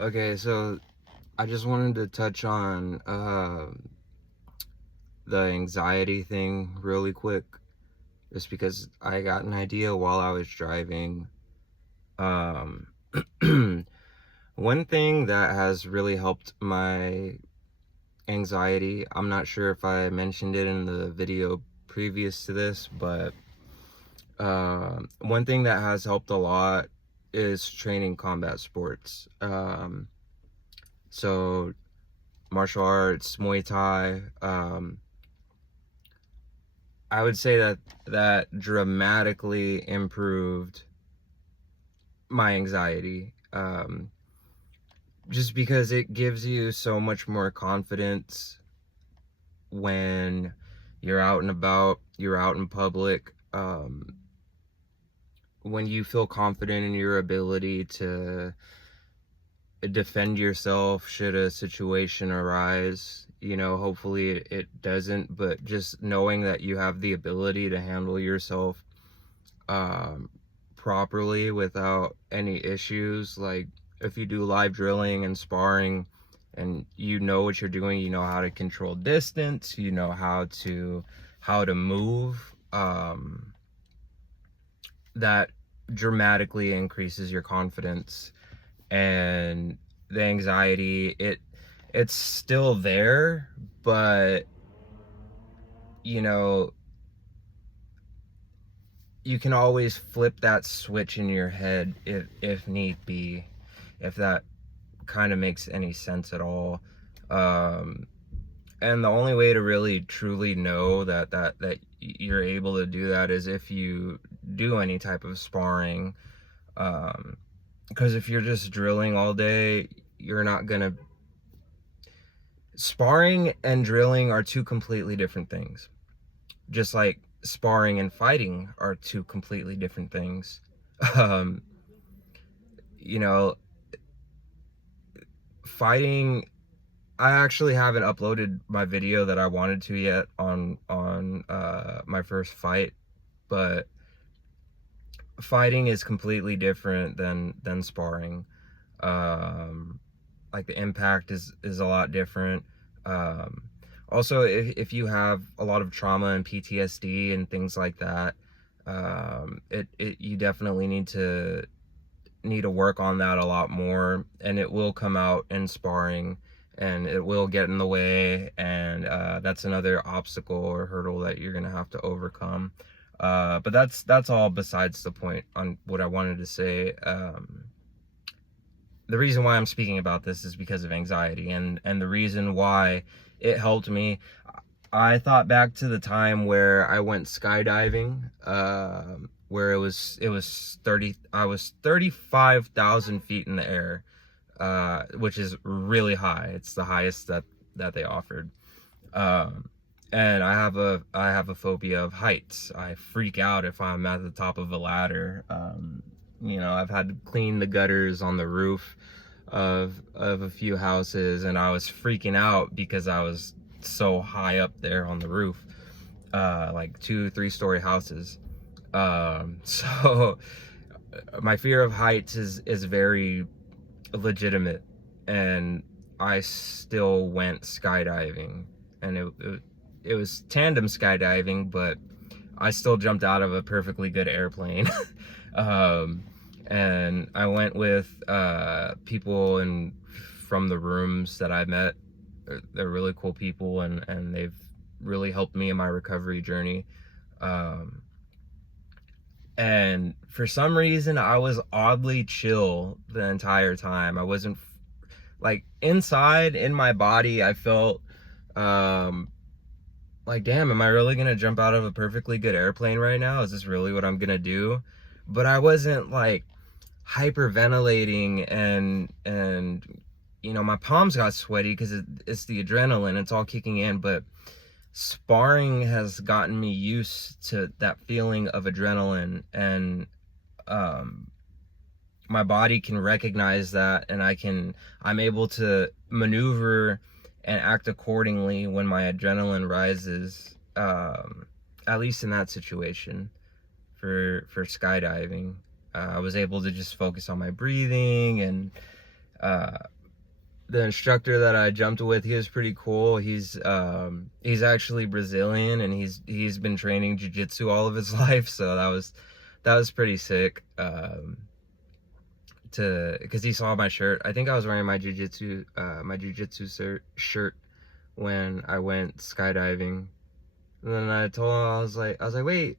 Okay, so I just wanted to touch on the anxiety thing really quick, just because I got an idea while I was driving. Um, One thing that has really helped my anxiety, I'm not sure if I mentioned it in the video previous to this, but one thing that has helped a lot is training combat sports. So martial arts, Muay Thai. I would say that dramatically improved my anxiety. Just because it gives you so much more confidence when you're out and about, you're out in public. When you feel confident in your ability to defend yourself should a situation arise, hopefully it doesn't, but just knowing that you have the ability to handle yourself um, properly without any issues. Like if you do live drilling and sparring and you know what you're doing, you know how to control distance, you know how to move, that dramatically increases your confidence. And the anxiety, it's still there, but you know you can always flip that switch in your head if need be, if that kind of makes any sense at all. um and the only way to really truly know that you're able to do that is if you do any type of sparring. Because if you're just drilling all day, you're not gonna. Sparring and drilling are two completely different things, just like sparring and fighting are two completely different things. um you know Fighting, I actually haven't uploaded my video that I wanted to yet on my first fight, but fighting is completely different than sparring. um like the impact is a lot different. um Also, if you have a lot of trauma and PTSD and things like that, it you definitely need to work on that a lot more, and it will come out in sparring, and it will get in the way, and that's another obstacle or hurdle that you're gonna have to overcome. But that's all besides the point on what I wanted to say. The reason why I'm speaking about this is because of anxiety, and the reason why it helped me. I thought back to the time where I went skydiving, where it was 30. I was 35,000 feet in the air, which is really high. It's the highest that they offered. Um, and I have a phobia of heights. I freak out if I'm at the top of a ladder. I've had to clean the gutters on the roof of a few houses, and I was freaking out because I was so high up there on the roof, like 2 3 story houses. So my fear of heights is very legitimate, and I still went skydiving, and it was tandem skydiving, but I still jumped out of a perfectly good airplane. um, and I went with people and from the rooms that I met. They're really cool people, and they've really helped me in my recovery journey. Um, and for some reason, I was oddly chill the entire time. I wasn't like inside in my body. I felt um, like, damn, am I really gonna jump out of a perfectly good airplane right now? Is this really what I'm gonna do? But I wasn't like hyperventilating, and my palms got sweaty because it's the adrenaline. It's all kicking in. But sparring has gotten me used to that feeling of adrenaline, and um, my body can recognize that, and I'm able to maneuver and act accordingly when my adrenaline rises. At least in that situation, for skydiving, I was able to just focus on my breathing, and the instructor that I jumped with, he was pretty cool. He's actually Brazilian, and he's been training jiu-jitsu all of his life, so that was pretty sick. Because he saw my shirt. I think I was wearing my jiu-jitsu shirt when I went skydiving. And then I told him, I was like, wait,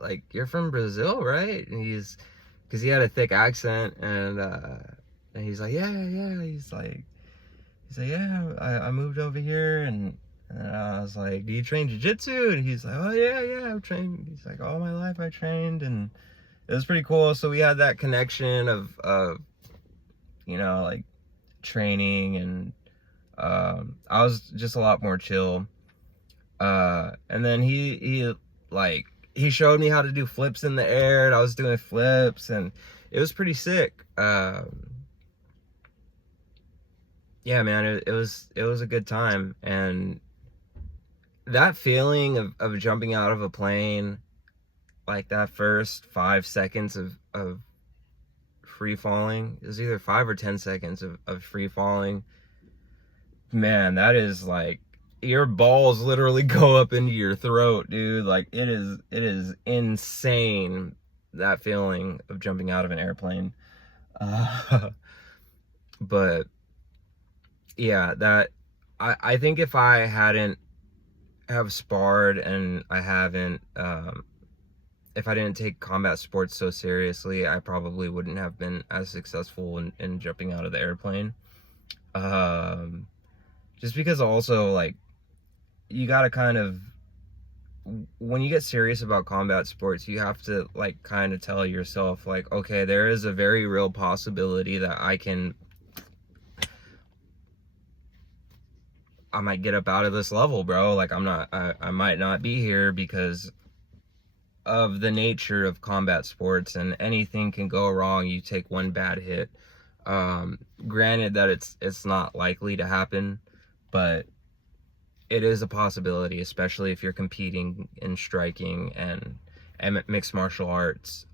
like, you're from Brazil, right? And because he had a thick accent, and he's like, yeah. He's like, yeah, I moved over here, and I was like, do you train jiu-jitsu? And he's like, oh yeah, I've trained. He's like, all my life I trained, and it was pretty cool. So we had that connection of like training, and I was just a lot more chill. And then he showed me how to do flips in the air, and I was doing flips, and it was pretty sick. Yeah, man, it was a good time. And that feeling of jumping out of a plane, like that first 5 seconds of free falling, it was either 5 or 10 seconds of free falling, man, that is like, your balls literally go up into your throat, dude. Like, it is insane, that feeling of jumping out of an airplane. But yeah, that I think if I hadn't have sparred, and I haven't if I didn't take combat sports so seriously, I probably wouldn't have been as successful in jumping out of the airplane. Just because also, like, you gotta kind of, when you get serious about combat sports, you have to, like, kind of tell yourself, like, okay, there is a very real possibility that I might get up out of this level, bro. Like, I might not be here because of the nature of combat sports, and anything can go wrong. You take one bad hit. Granted that it's not likely to happen, but it is a possibility, especially if you're competing in striking and mixed martial arts.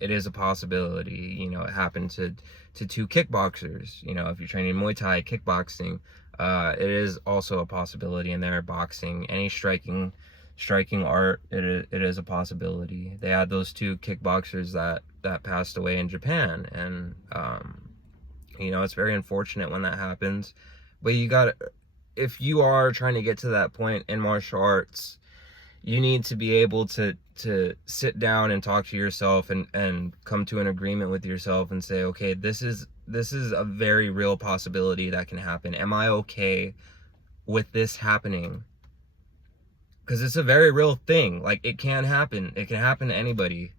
It is a possibility. It happened to two kickboxers. If you're training Muay Thai, kickboxing, it is also a possibility in there. Boxing, any striking art, it is a possibility. They had those two kickboxers that passed away in Japan, and it's very unfortunate when that happens. But if you are trying to get to that point in martial arts, you need to be able to sit down and talk to yourself, and come to an agreement with yourself and say, okay, this is a very real possibility that can happen. Am I okay with this happening? Because it's a very real thing. Like, it can happen. It can happen to anybody.